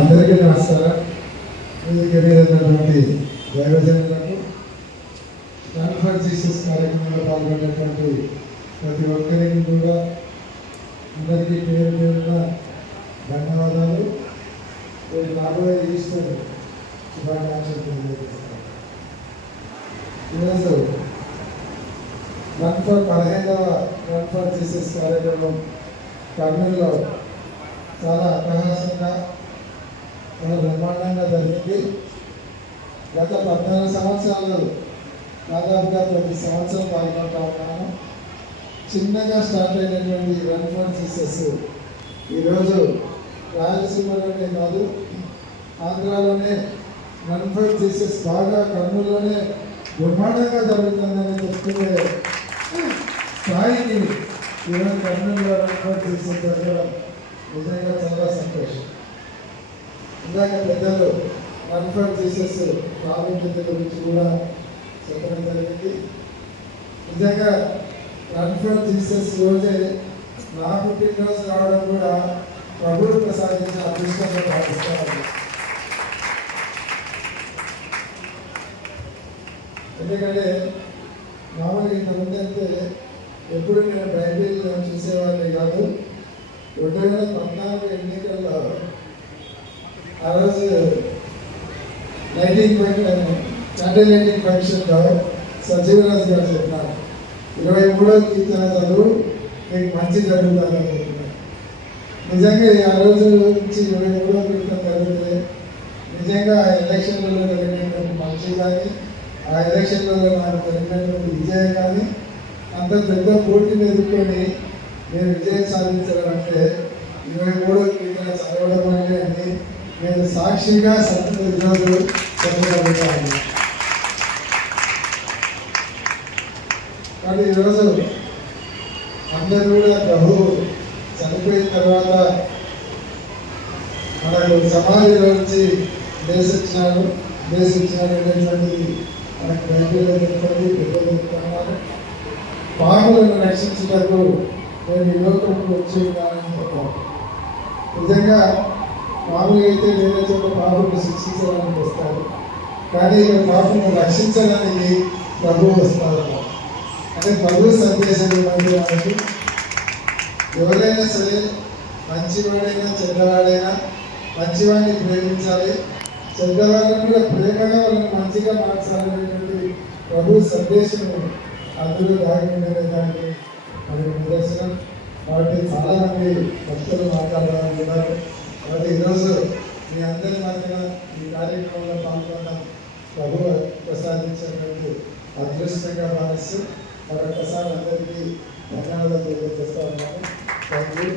అందరికీ నమస్కారం. వేదిక మీద ఉన్నటువంటి దైవజనులకు, రన్ ఫర్ జీసస్ కార్యక్రమంలో పాల్గొన్నటువంటి ప్రతి ఒక్కరికి కూడా అందరికీ పేరు పేరున ధన్యవాదాలు. రాబోయే ఈస్టర్ శుభాకాంక్షలు తెలియజేస్తాను. ఈరోజు రన్ ఫర్ 15వ రన్ ఫర్ జీసస్ కార్యక్రమం కర్నూలులో చాలా అట్టహాసంగా చాలా బ్రహ్మాండంగా జరిగింది. గత 14 సంవత్సరాలు దాదాపుగా ప్రతి సంవత్సరం పాల్గొంటూ ఉన్నాను. చిన్నగా స్టార్ట్ అయినటువంటి రన్ ఫర్ జీసస్ ఈరోజు రాయలసీమలోనే కాదు, ఆంధ్రాలోనే రన్ ఫర్ జీసస్ బాగా కర్నూలులోనే బ్రహ్మాండంగా జరుగుతుందని చెప్తున్న స్థాయికి ఈరోజు కర్నూలులో రన్ ఫర్ జీసస్ జరగడం నిజంగా చాలా సంతోషం. ఇందాక పెద్దలు రన్ ఫర్ జీసస్ ప్రాముఖ్యత గురించి కూడా చెప్పడం జరిగింది. నిజంగా రన్ ఫర్ జీసస్ రోజే నా పుట్టినరోజు రావడం కూడా ప్రభువు ప్రసాదించిన అదృష్టంగా భావిస్తాను. ఎందుకంటే మామూలుగా ఇంతకుముందు అయితే ఎప్పుడు నేను బైబిల్ చూసేవాడిని కాదు. 2014 ఎన్నికల్లో ఆ రోజు క్యాండిల్ లైటింగ్ ఫంక్షన్లో సజీవరాజు గారు చెప్పినారు, 23వ కీర్తన చదువు మీకు మంచి జరుగుతుంది అనుకుంటున్నారు. నిజంగా ఆ రోజు నుంచి 23వ కీర్తన జరిగితే నిజంగా ఆ ఎలక్షన్లలో జరిగినటువంటి మంచి కానీ, ఆ ఎలక్షన్లలో నాకు జరిగినటువంటి విజయం కానీ, అంత పెద్ద పోటీని ఎదుర్కొని నేను విజయం సాధించడం అంటే 23వ కీర్తన చదవడం అనేది నేను సాక్షిగా ఈరోజు చెప్పగలుగుతాను. కానీ ఈరోజు అందరూ కూడా ప్రభు చనిపోయిన తర్వాత మనకు సమాధిలో నుంచి దేశించినాడు అనేటువంటిది మనకు బైబిల్లో చెప్తుంది, పెద్దలు చెప్తున్నారు. పాములను రక్షించటకు నేను ఈ లోకంలో వచ్చి ఉన్నానని చెప్పాను. నిజంగా మామూలుగా అయితే వేరే చోట పాపను శిక్షించడానికి వస్తారు, కానీ ఇక్కడ పాపను రక్షించడానికి ప్రభు వస్తారు. అంటే ప్రభు సందేశం ఏమంటే మనకి ఎవరైనా సరే, మంచివాడైనా చెడ్డవాడైనా మంచివాడిని ప్రేమించాలి, చెడ్డవాళ్ళని కూడా ప్రేమగా వాళ్ళని మంచిగా మార్చాలనేటువంటి ప్రభు సందేశం అందులో దాగి ఉండేది దానికి మనకు నిదర్శనం. కాబట్టి చాలామంది భక్తులు మాట్లాడాలనుకున్నారు. కాబట్టి ఈరోజు మీ అందరి మధ్యన ఈ కార్యక్రమంలో పాల్గొనడం ప్రభు ప్రసాదించినటువంటి అదృష్టంగా భావిస్తూ మరొకసారి అందరికీ ధన్యవాదాలు తెలియజేస్తా ఉన్నాను. Thank you.